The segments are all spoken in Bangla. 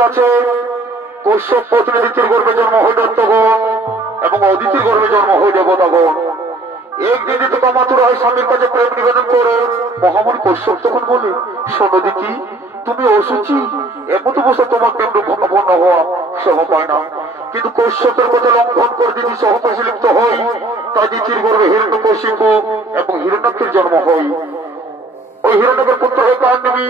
কাছে কশ্যপ প্রতিনিধিত্বের গর্ভে জন্ম হয় দত্তগণ এবং অদিতির গর্ভে জন্ম হয় দেবতাগণ। একদিন যদি কামাতুর হয় স্বামীর কাছে প্রেম নিবেদন করে, মহামুনি কশ্যপ তখন বলে, শোনো দিতি, তুমি অসুচি, এমত অবস্থা তোমার প্রেম ভঙ্গপন্ন হওয়া সহ পায় না। কিন্তু কশ্যপের কথা লঙ্ঘন করে দিদি সহবাসে লিপ্ত হয়, তাই দিতির গর্ভে হিরণ্যকশিপু এবং হিরণ্যাক্ষের জন্ম হয়। ওই হিরণ্যকের পুত্র হয় কাণ্ডবী,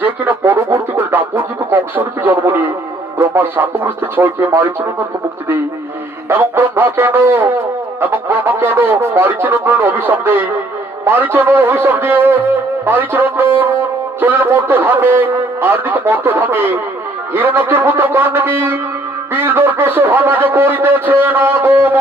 যে কিনা পরবর্তীকালে দাপর্জিত কংসরূপী জন্ম নিয়ে ব্রহ্মার শাপগ্রস্ত ছয়কে মারিচনন্দনকে মুক্তি দেয় এবং ব্রহ্মা কেন মারিচনন্দনের অভিশাপ দেয়। মারিচন্দ্রের অভিশাপ দিয়ে মারিচনন্দন চলেন মর্তধামে, আর দিকে মর্তধামে হিরণ্যকের পুত্র কাণ্ডবী বীর দর্পেশে ভামাজ করিতেছেন আগমন।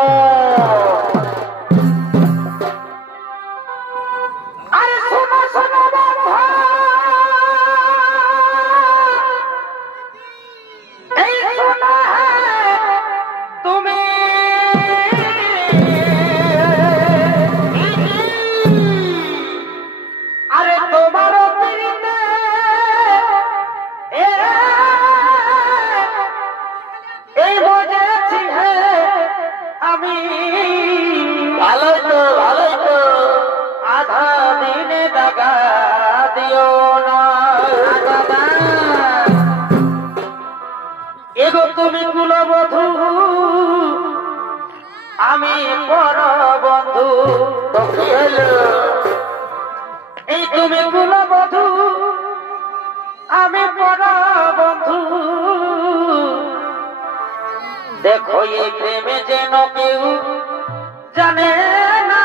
তুমি কুলবধূ আমি পর বন্ধু, এই তুমি কুলবধূ আমি পর বন্ধু, দেখো এই প্রেমে যেন কেউ জানে না।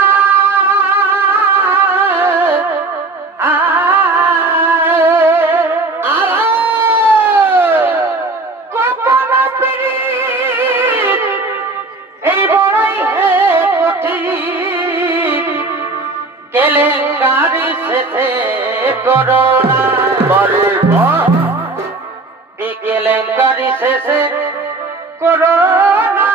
কেলেঙ্কারি শেষে করোনা, কেলেঙ্কারি শেষে করোনা,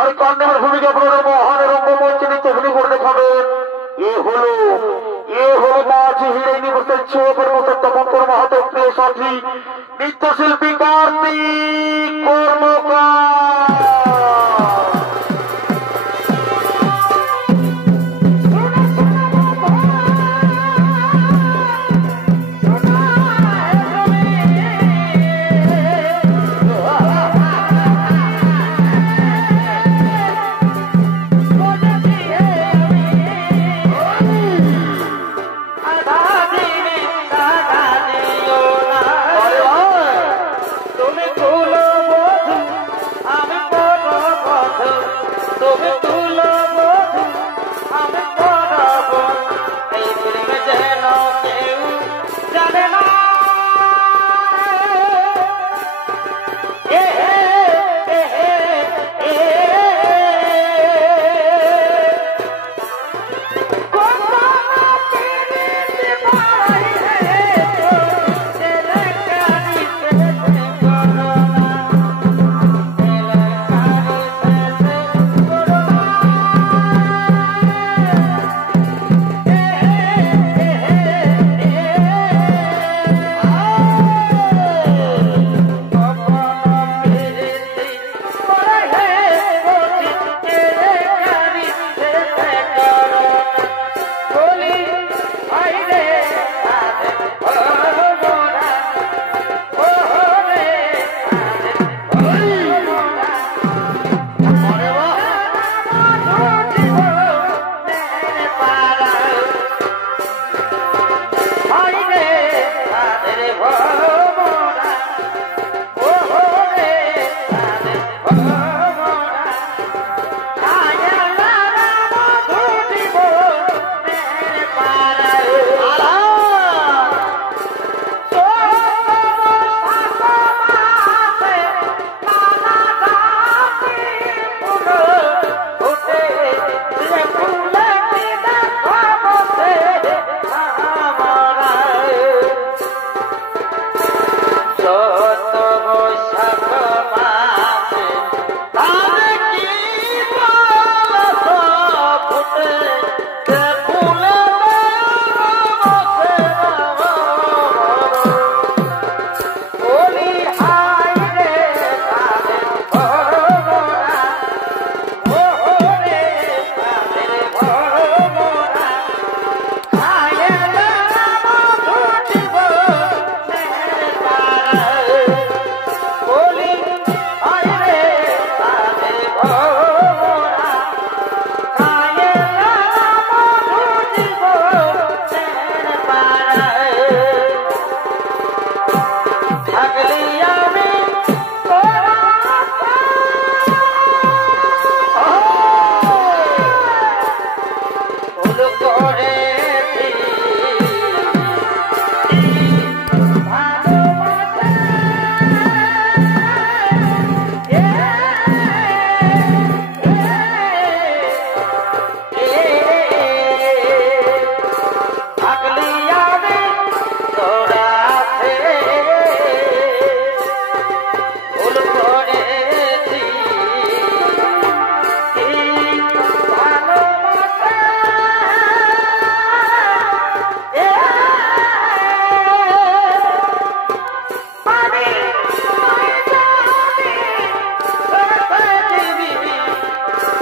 আর কাণ্ডবের ভূমিকা আপনারা মহান রঙ্গমঞ্চে তৈরি করে দেখাবেন। এ হলো মাঝি হিরেনি বসে চোখের মতো তপন মাহাতো প্রিয় সাথী নৃত্যশিল্পী কার্তিক কর্মকার। তুমি কুলবধূ আমি পর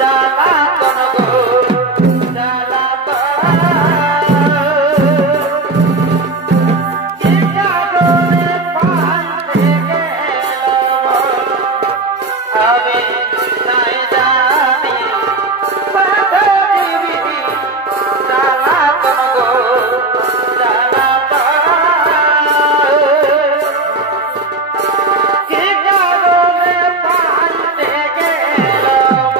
জ্বালাতন গো জ্বালাতন কি কারণে পাইতে গেলাম আমি নাই জানি পৃথিবী জ্বালাতন গো জ্বালাতন কি কারণে পাইতে গেলাম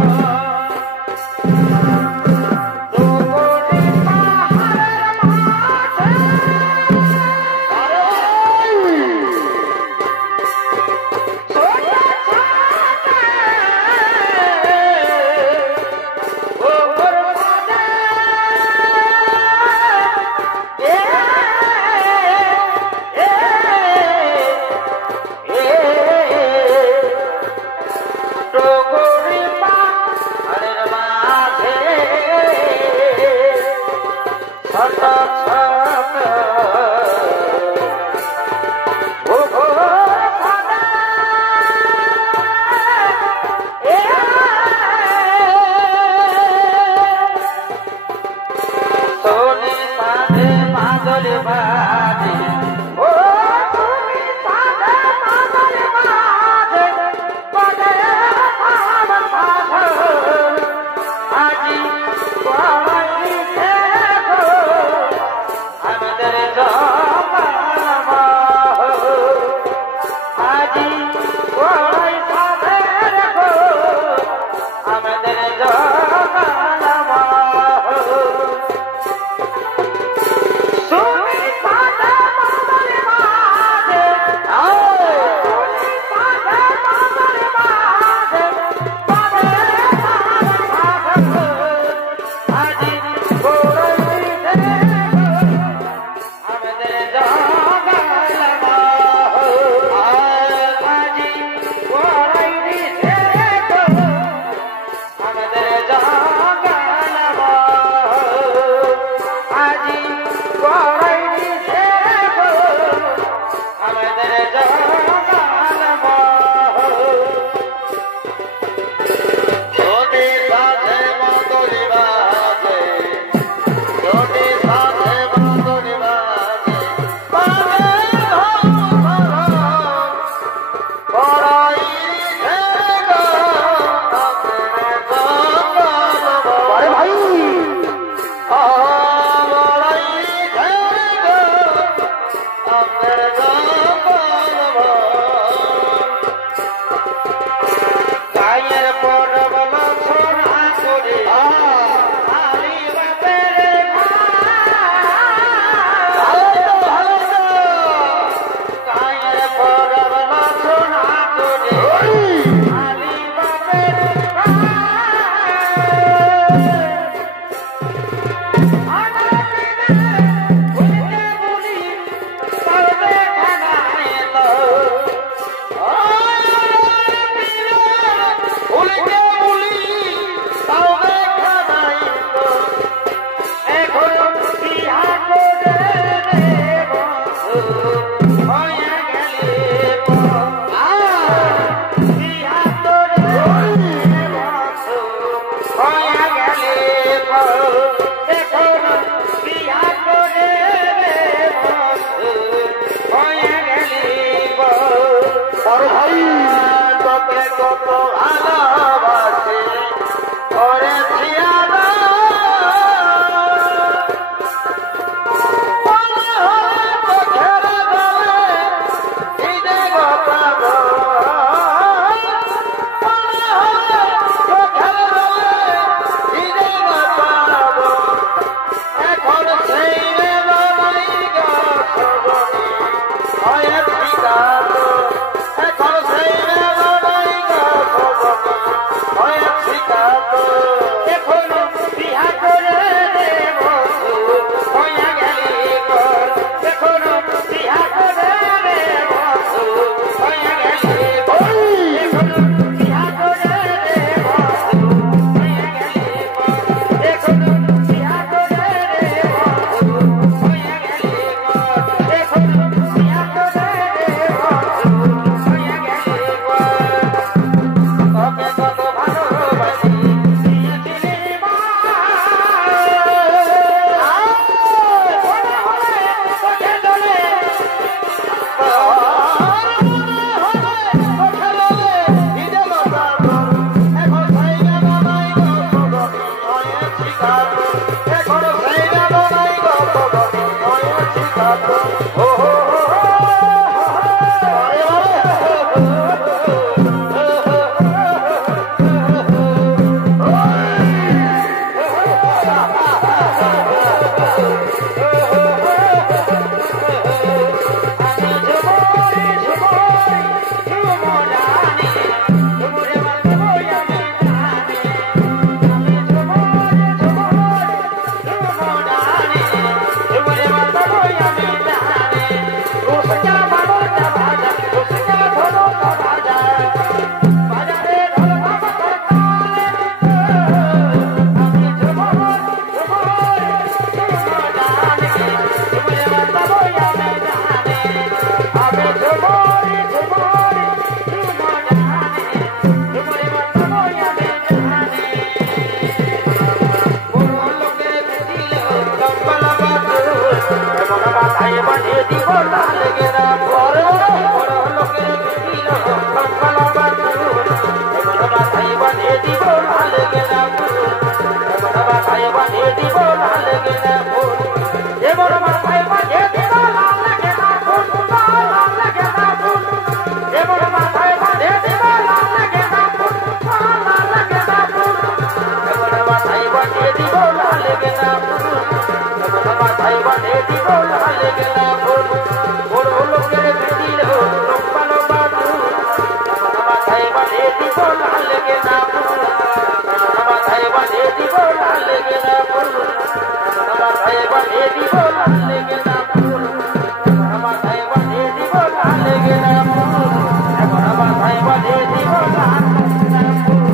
দিব লাল গেঁদা ফুল এমন মাথায় বাঁধে দিব লাল গেঁদা ফুল বড় লোকের বেদিল লম্বা লম্বা চুল এমন মাথায় বাঁধে দিব লাল গেঁদা ফুল এমন মাথায় বাঁধে দিব লাল গেঁদা ফুল এমন মাথায় বাঁধে দিব লাল গেঁদা ফুল এমন মাথায় বাঁধে দিব লাল গেঁদা ফুল এমন মাথায় বাঁধে দিব লাল গেঁদা ফুল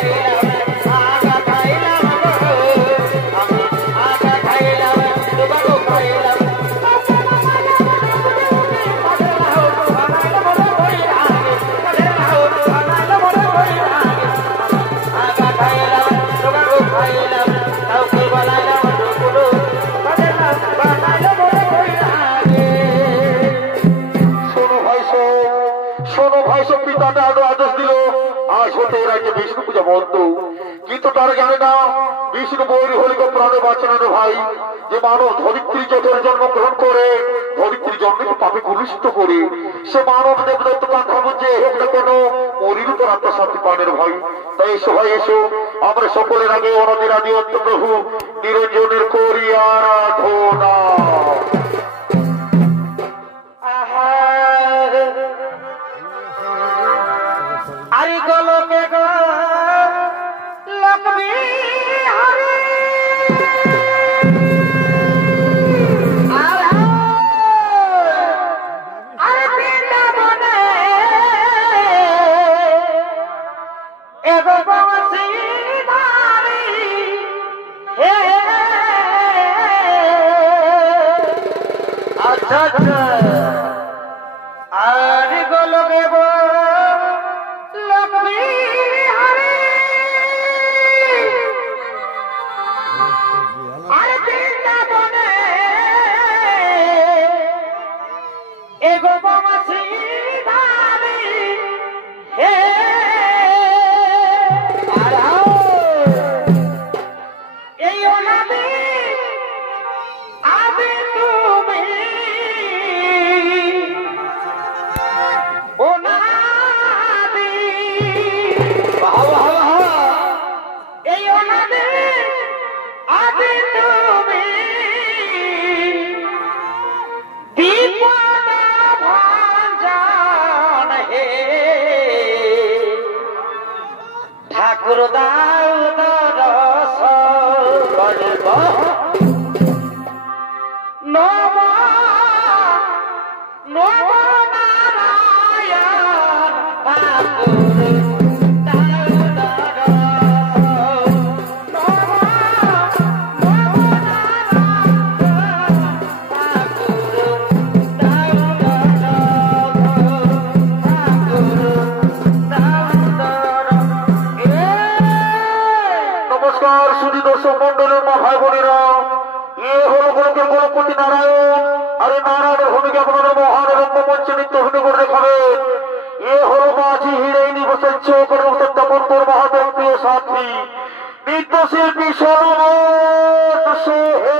Bye. হচ্ছে বন্ধু, কিন্তু তারা জানে না বিষ্ণু বৈরী হলিকে প্রাণে বাঁচানো ভাই, যে মানব ধরিত্রী জটের জন্মগ্রহণ করে ধরিত্রীর জন্মকে পাপে কুলুষিত করে সে মানব দেবদত্ত কান্ধাবো যে হোক না কেন মরির উপর আত্মশান্তি পানের ভাই। তাই এসো ভাই এসো, আমরা সকলের আগে অনদের আদি অন্ত প্রভু নিরঞ্জনের করি আরাধনা। আরে গোলকে গো লক্ষ্মী হরে আরে বৃন্দাবনে এগো বংশী ধারি হে আচ্ছা আচ্ছা আরে গোলকে গো লক্ষ্মী হরে আরে বৃন্দাবনে এগো বংশী ধারি হে এই অনাদি আদি তুমি অনাদি এই অনাদি আদি তুমি বিপদ ভঞ্জন হে ঠাকুর দাও দরস নম নম নারায়ণ ঠাকুর দাও দরস নম নম নারায়ণ ঠাকুর দাও দরস ঠাকুর দাও দরস। নমস্কার সুধী দর্শক মন্ডলের মা ভাই বোনেরা, এ হলো গোলকের গোলপতি নারায়ণ। আরে নারায়ণের ভূমিকা আপনারা মহান রঙ্গমঞ্চে নৃত্য অভিনয় করে দেখাবেন। এ হলো মাঝি হিরেইনি বসেন চোখ এবং সত্যাপন তোর মহাদেব প্রিয় সাথী নৃত্যশিল্পী সরবত সোহেল।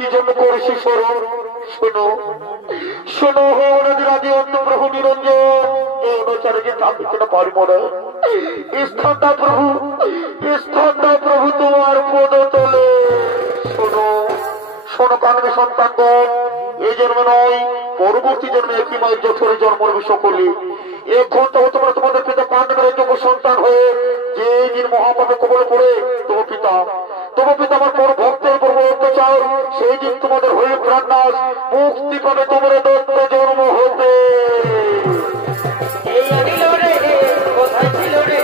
কি জন্য করেছি স্মরণ? শোনো শোনো, ওনাদের আগে অন্য প্রভু নিরঞ্জন এই অনুচারে যে থাকতে না পারবো না। স্থানটা প্রভু, স্থানটা প্রভু তোমার পদ তোলে। শোনো শোনো কানবে সন্তানগণ, এই জন্মে নয় পরবর্তী জন্মে একই মায়ের যথরে জন্ম নেবে সকলে। এক ঘন্টা তোমরা তোমাদের পিতা কান্ডের যোগ্য সন্তান হয়ে যে দিন মহাপাপে কবলে পড়ে তোমার পিতা আমার পর ভক্তের উপর অত্যাচার, সেই দিন তোমাদের হয়ে প্রাণনাশ মুক্তি পাবে তোমার দত্ত জন্ম হতে। কোথায় ছিল রে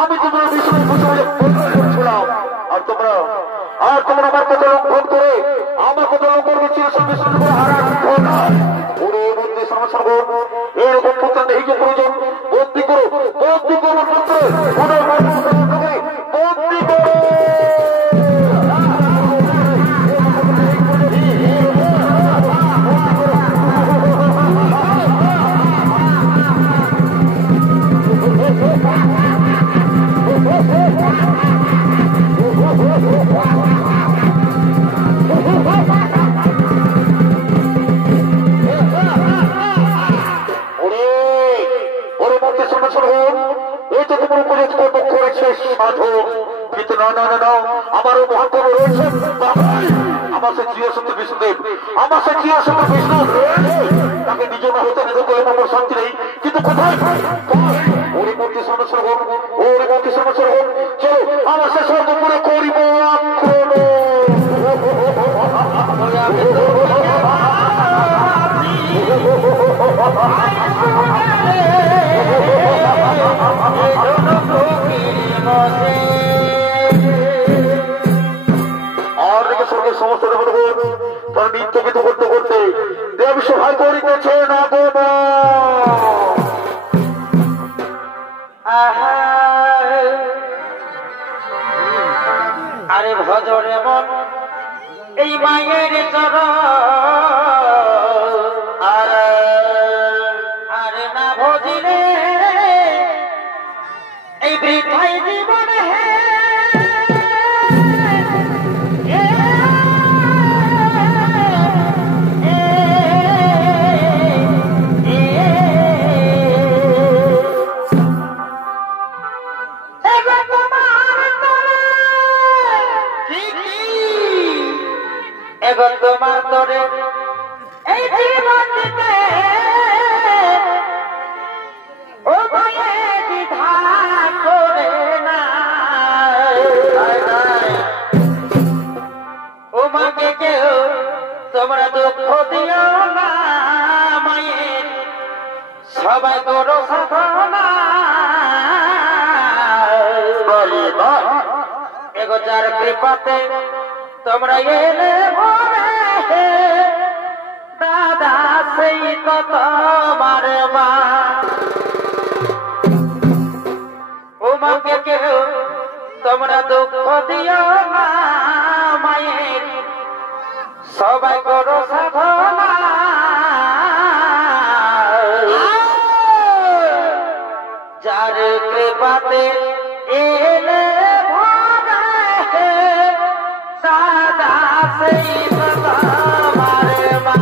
আমি তোমার বিষয় করছিলাম, আর তোমরা আমার কথা লঙ্ঘন করে আমার কথা লঙ্ঘন এরকম প্রত্যন্ত এই যে প্রয়োজন বন্দি করো, বন্দি করো বন্দি করো। আমারও মহাত্ম রয়েছে, আমার সে চির সত্য বিষ্ণুদেব, আমার সে চির সত্য বিষ্ণু তাকে নিজ না হতে নিজ করে আমার শান্তি নেই। কিন্তু কোথায় ওরে মূর্তি সর্বসর্বন, ওরে মূর্তি সর্বসর্বন, চলো আমার সে সর্বপুরে করিব সমস্ত তার নৃত্য গীত করতে করতে দেব সহায় করিতেছে না গো। আরে ভজরে মন এই মায়ের চরণ, আরে না ভজিলে এই বৃথাই জীবন হে। তোমার তরে এই জীবন দিতে ও ভয়ে দ্বিধা করে না। ও মাকে কেউ তোমরা দুঃখ দিও না, মায়ের সবাই করো সাধনা। এগো যার কৃপাতে তোমরা এলে ভরে দাদা সেই তো তোমার মা। ও মাকে কেউ তোমরা দুঃখ দিও না, মায়ের সবাই করো সাধনা। যার কৃপাতে এলে দাদা সেই তোমার মা।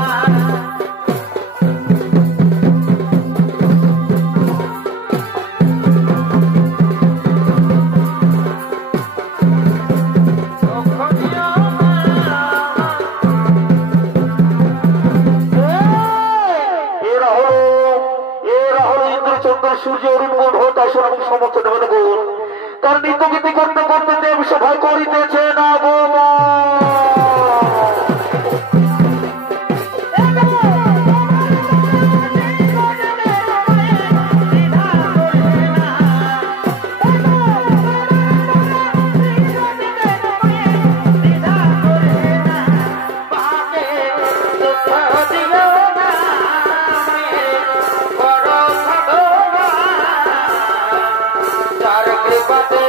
সূর্য অরুণ গুণ হত আসন এবং সমস্ত দেবতাগুণ তার নৃত্য গীতি করতে করতে দেব সভায় করিতেছে না গো। কৃপাতে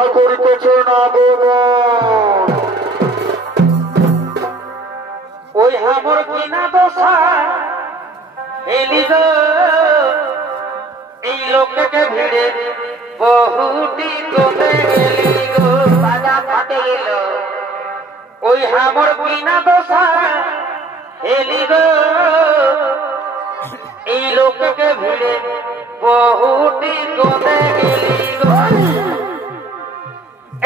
সহায় করিতেছে না গো ওই হামর কিনা দোষা এলি গো এই লোককে ভিড়ে বহুটি কোতে গেলি গো বাজা ফাটে গেল ওই হামর কিনা দোষা এলি গো এই লোককে ভিড়ে বহুটি কোতে গেলি গো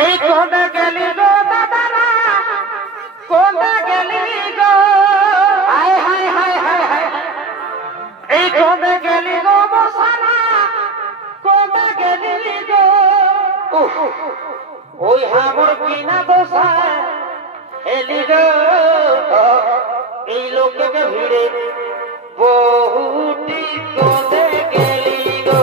এই কোতে গেলি গো দাদারা কোতে গেলি গো হায় হায় হায় হায় হায় এই কোতে গেলি গো বসানা কোতে গেলি গো ওই হামর কিনা দোষা এলি গো এই লোককে ভিড়ে বহুটি কোতে গেলি গো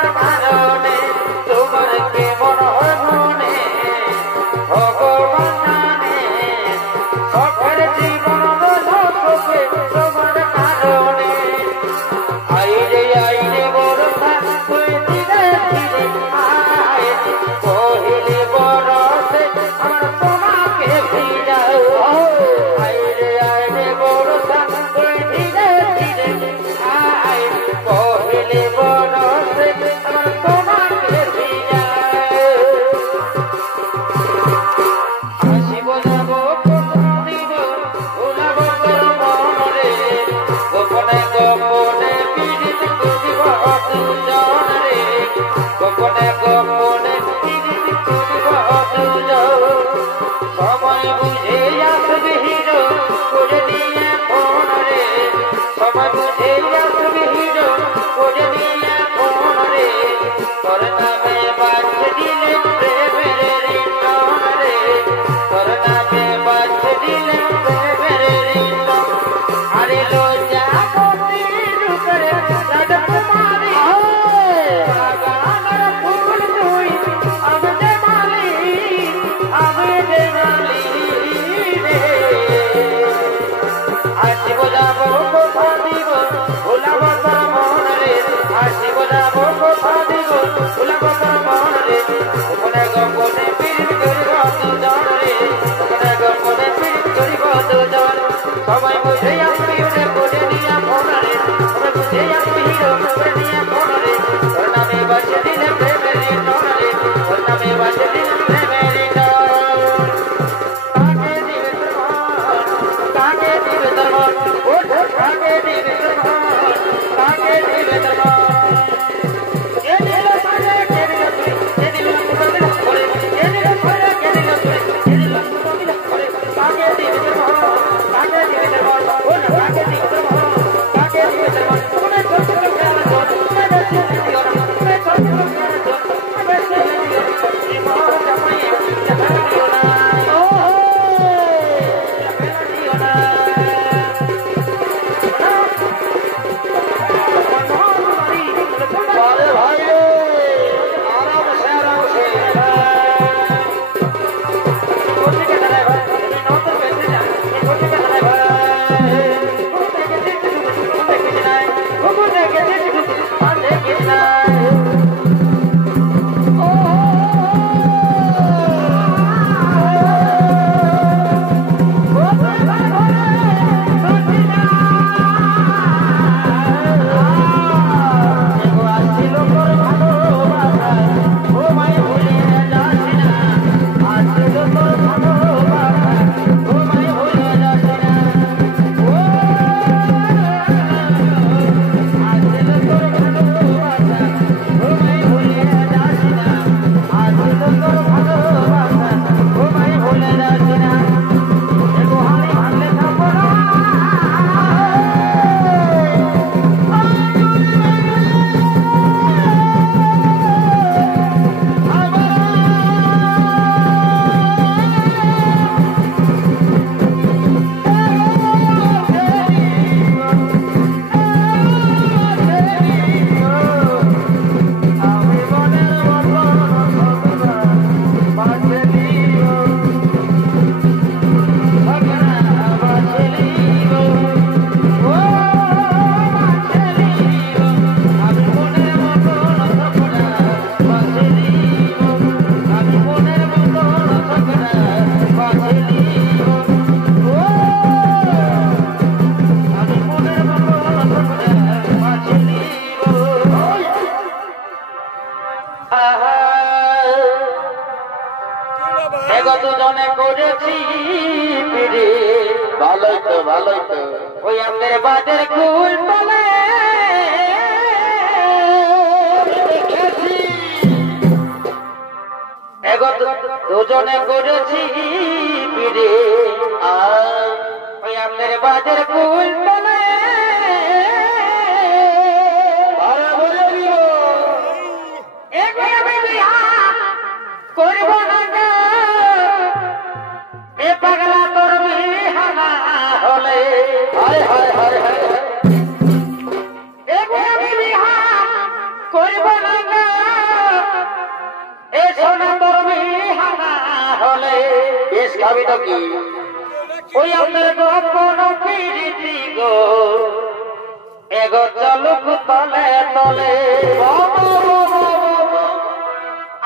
তোমার কারণে তোমার কেমন হয় মনে ভগবান জানে সবের জীবন লোকে তোমার কারণে আইরে বরসা তুই ধীরে ধীরে আয় কহিলে বরসে আমার তোমাকে ভিড়াও আইরে বরসা তুই ধীরে ধীরে আয় কহিলে বরসে আমার তোমাকে ভিড়াও আসিব যাব দিব ভুলাব তোর মনে গোপনে গোপনে পীড়িত করিব দুজন রে গোপনে গোপনে পীড়িত করিব দুজন সময় বুঝে আসবি হিরো করে নিয়ে ফোন রে সময় বুঝে আসবি হিরো করে নিয়ে ফোন রে তোর নামে বাজছে দিলে প্রেমের রিংটন রে তোর নামে বাজছে দিলে প্রেমের রিংটন আরে লজ্জা করতে রুকরে রাজকুমারী বাগানের ফুল তুই আবদে মালি রে আসিব যাব কথা দিব ভুলাব তোর মন রে আসিব যাব কথা দিব ভুলাব তোর মন রে গোপনে গোপনে পীড়িত করিব দুজন রে গোপনে গোপনে পীড়িত করিব দুজন সবাই বুঝে আসবি ওরে করে নিয়ে ফোন রে সবাই বুঝে আসবি হিরো করে নিয়ে ফোন রে তোর নামে বাজে দিলে প্রেমের রিংটন রে তোর নামে বাজে দিলে প্রেমের রিংটন কাকে দিবে তোর মন কাকে দিবে তোর মন ওঠ কাকে দিবে তোর মন কাকে দিবে তোর মন এ দিল সাজে কে দিল তুই এ দিল পুরো দিল করে এ দিল সাজে কে দিল তুই এ দিল পুরো দিল করে কাকে দিবে তোর মন কাকে দিবে তোর মন ওঠ কাকে দিবে তোর মন কাকে দিবে তোর মন তুমি ছোট ছোট খেলা কর তুমি বেশি দিও না তুমি ছোট ছোট খেলা কর তুমি বেশি দিও না এই মন জামাই দেখা দিও না ও দিও না আরে ভাই রে, আরাম সে দুজনে করেছি পিড়ে ভালোই তো ভালোই তো ওই আমাদের বাজার কুল তলে দেখেছি দুজনে করেছি পিড়ে ওই আমাদের বাজার কুল তলে করব না এ পাগলা তোর বিহানা হলে হায় হায় হায় হায় এ বিহা করব না সোনা করবি হানা হলে বেশ খাবি তো কি ওই আমাদের গোপন প্রীতি গো এগো চলুক তলে তলে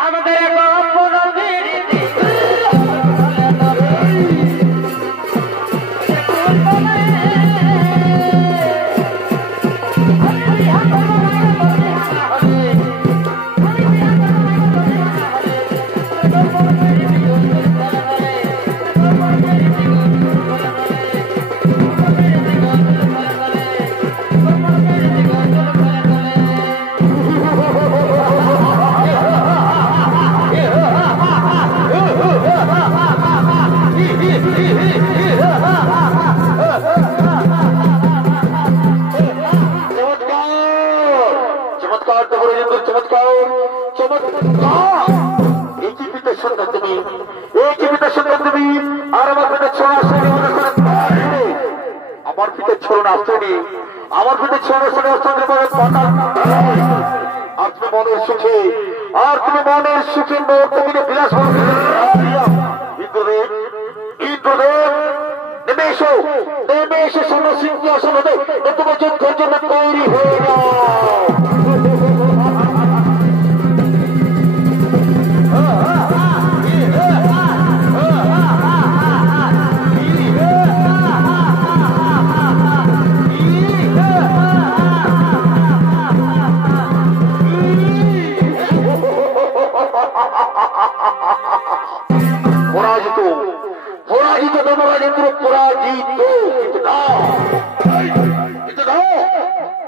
আমাদের গোপন প্রীতি আমার পিঠে ছোড়ো না শুনি আমার পিঠে ছোড়ো শুনে আর তুমি মনের সুখে বিলাস ইন্দ্রদেব নেমে এসো শোনো সিংহাসন হতে তোমার যুদ্ধের জন্য তৈরি হয়ে যাও পরাজিত ধর্মরাজেন্দ্র পরাজিত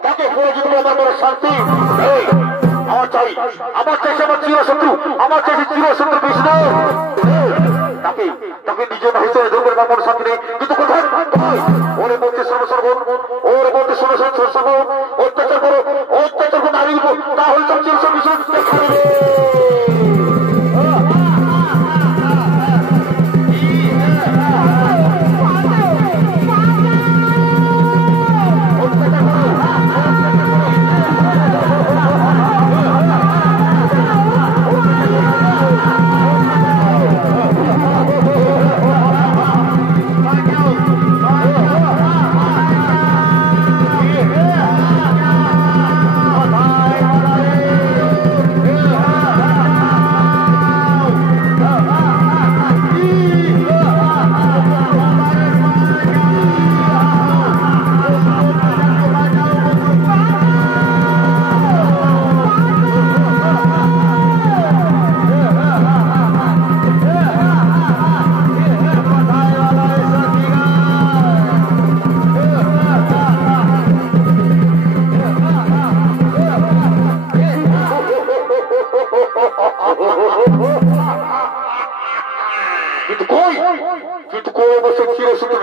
তাকে পরাজিত আমার বড় শান্তি আমার চাই আমার চিরশত্রু বিষ্ণু তাকে নিজের হিসেবে ধর্মের ব্যাপার শান্তি নেই কিন্তু কোথায় ওরে বলতে সর্বসর্ব অত্যাচার করো নারীর উপর তাহলে সব চিরশত্রু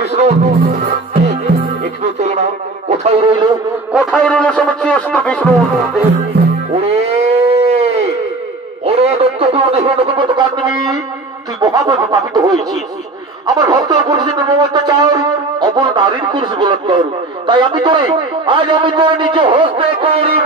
বিষ্ণু কোথায় রইল সমস্ত বিষ্ণু তুই মহাভাবে পাপিত হয়েছিস আমার ভক্তের পরিচিতির অত্যাচার অবল নারীর করেছি বলৎকার তাই আমি তোরে আজ আমি তোর নিজ হস্তে করিব